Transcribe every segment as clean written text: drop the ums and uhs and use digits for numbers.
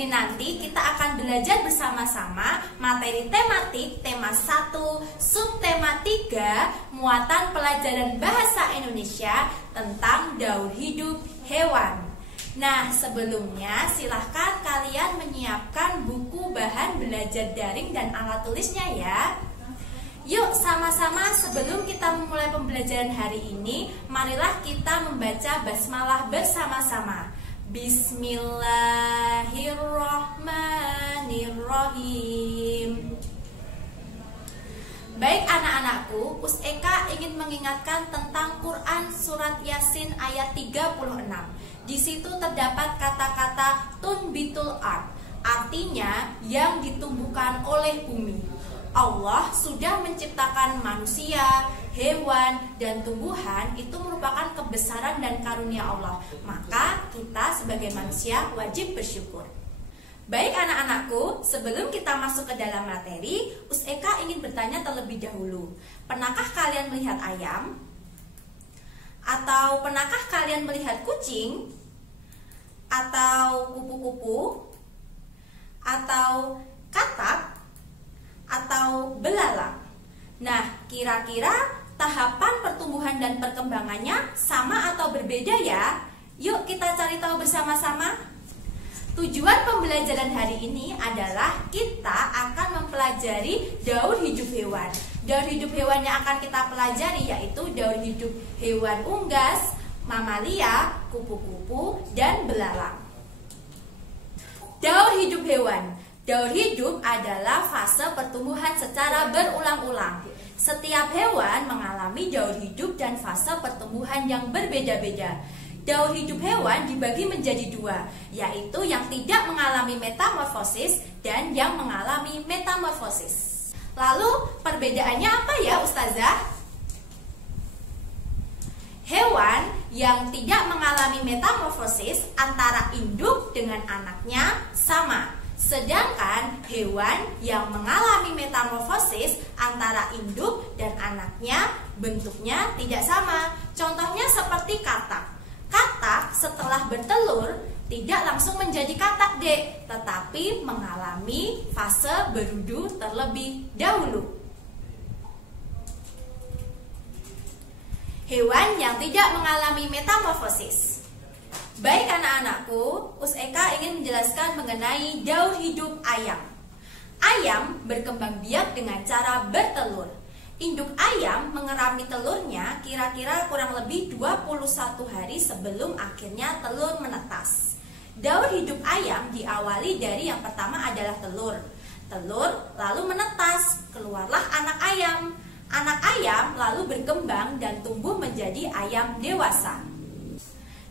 ini nanti kita akan belajar bersama-sama materi tematik tema 1, subtema 3, muatan pelajaran bahasa Indonesia tentang daur hidup hewan. Nah, sebelumnya silahkan kalian menyiapkan buku bahan belajar daring dan alat tulisnya ya. Yuk sama-sama sebelum kita memulai pembelajaran hari ini, marilah kita membaca basmalah bersama-sama. Bismillahirrahmanirrahim. Baik anak-anakku, Us Eka ingin mengingatkan tentang Quran surat Yasin ayat 36. Di situ terdapat kata-kata tunbitul ard, artinya yang ditumbuhkan oleh bumi. Allah sudah menciptakan manusia, hewan, dan tumbuhan. Itu merupakan kebesaran dan karunia Allah. Maka kita sebagai manusia wajib bersyukur. Baik anak-anakku, sebelum kita masuk ke dalam materi, Us Eka ingin bertanya terlebih dahulu. Pernahkah kalian melihat ayam? Atau pernahkah kalian melihat kucing? Atau kupu-kupu? Atau katak? Atau belalang? Nah, kira-kira tahapan pertumbuhan dan perkembangannya sama atau berbeda ya? Yuk kita cari tahu bersama-sama. Tujuan pembelajaran hari ini adalah kita akan mempelajari daur hidup hewan. Daur hidup hewan yang akan kita pelajari yaitu daur hidup hewan unggas, mamalia, kupu-kupu, dan belalang. Daur hidup hewan. Daur hidup adalah fase pertumbuhan secara berulang-ulang. Setiap hewan mengalami daur hidup dan fase pertumbuhan yang berbeda-beda. Daur hidup hewan dibagi menjadi dua, yaitu yang tidak mengalami metamorfosis dan yang mengalami metamorfosis. Lalu perbedaannya apa ya Ustazah? Hewan yang tidak mengalami metamorfosis antara induk dengan anaknya sama. Sedangkan hewan yang mengalami metamorfosis antara induk dan anaknya bentuknya tidak sama. Contohnya seperti katak. Katak setelah bertelur tidak langsung menjadi katak dek, tetapi mengalami fase berudu terlebih dahulu. Hewan yang tidak mengalami metamorfosis. Baik anak-anakku, Us Eka ingin menjelaskan mengenai daur hidup ayam. Ayam berkembang biak dengan cara bertelur. Induk ayam mengerami telurnya kira-kira kurang lebih 21 hari sebelum akhirnya telur menetas. Daur hidup ayam diawali dari yang pertama adalah telur. Telur lalu menetas, keluarlah anak ayam. Anak ayam lalu berkembang dan tumbuh menjadi ayam dewasa.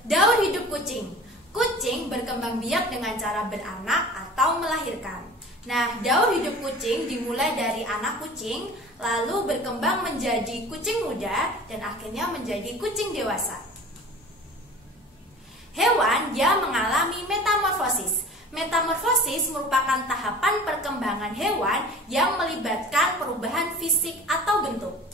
Daur hidup kucing. Kucing berkembang biak dengan cara beranak atau melahirkan. Nah, daur hidup kucing dimulai dari anak kucing, lalu berkembang menjadi kucing muda, dan akhirnya menjadi kucing dewasa. Hewan yang mengalami metamorfosis. Metamorfosis merupakan tahapan perkembangan hewan yang melibatkan perubahan fisik atau bentuk.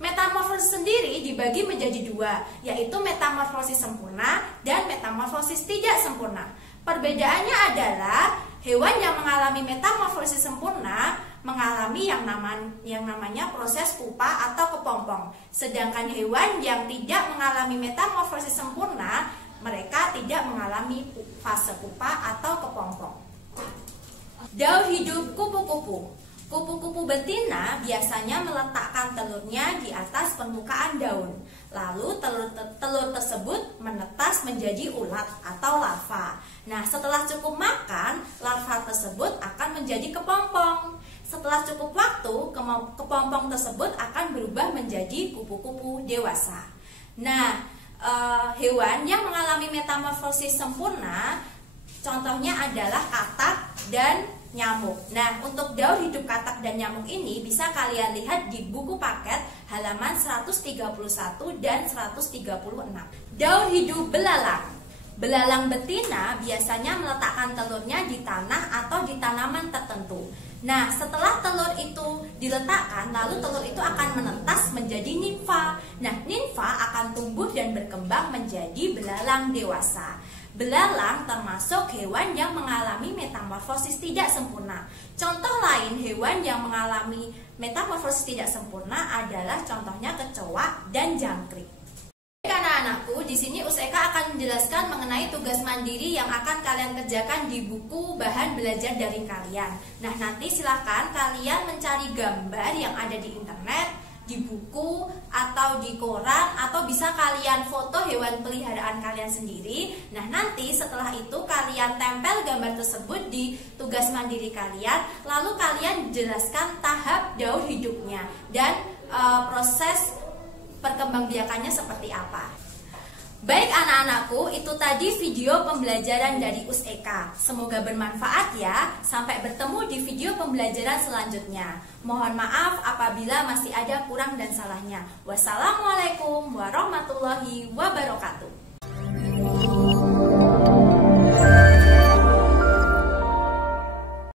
Metamorfosis sendiri dibagi menjadi dua, yaitu metamorfosis sempurna dan metamorfosis tidak sempurna. Perbedaannya adalah hewan yang mengalami metamorfosis sempurna mengalami yang namanya proses pupa atau kepompong. Sedangkan hewan yang tidak mengalami metamorfosis sempurna, mereka tidak mengalami fase pupa atau kepompong. Daur hidup kupu-kupu. Kupu-kupu betina biasanya meletakkan telurnya di atas permukaan daun. Lalu telur tersebut menetas menjadi ulat atau larva. Nah, setelah cukup makan, larva tersebut akan menjadi kepompong. Setelah cukup waktu, kepompong tersebut akan berubah menjadi kupu-kupu dewasa. Nah, hewan yang mengalami metamorfosis sempurna, contohnya adalah katak dan nyamuk. Nah, untuk daur hidup katak dan nyamuk ini bisa kalian lihat di buku paket halaman 131 dan 136. Daur hidup belalang. Belalang betina biasanya meletakkan telurnya di tanah atau di tanaman tertentu. Nah, setelah telur itu diletakkan, lalu telur itu akan menetas menjadi nimfa. Nah, nimfa akan tumbuh dan berkembang menjadi belalang dewasa. Belalang termasuk hewan yang mengalami metamorfosis tidak sempurna. Contoh lain hewan yang mengalami metamorfosis tidak sempurna adalah contohnya kecoa dan jangkrik. Baik anak-anakku, di sini Eka akan menjelaskan mengenai tugas mandiri yang akan kalian kerjakan di buku bahan belajar daring kalian. Nah, nanti silahkan kalian mencari gambar yang ada di internet, di buku, atau di koran, atau bisa kalian foto hewan peliharaan kalian sendiri. Nah, nanti setelah itu kalian tempel gambar tersebut di tugas mandiri kalian, lalu kalian jelaskan tahap daur hidupnya dan proses perkembangbiakannya seperti apa. Baik anak-anakku, itu tadi video pembelajaran dari Eka. Semoga bermanfaat ya. Sampai bertemu di video pembelajaran selanjutnya. Mohon maaf apabila masih ada kurang dan salahnya. Wassalamualaikum warahmatullahi wabarakatuh.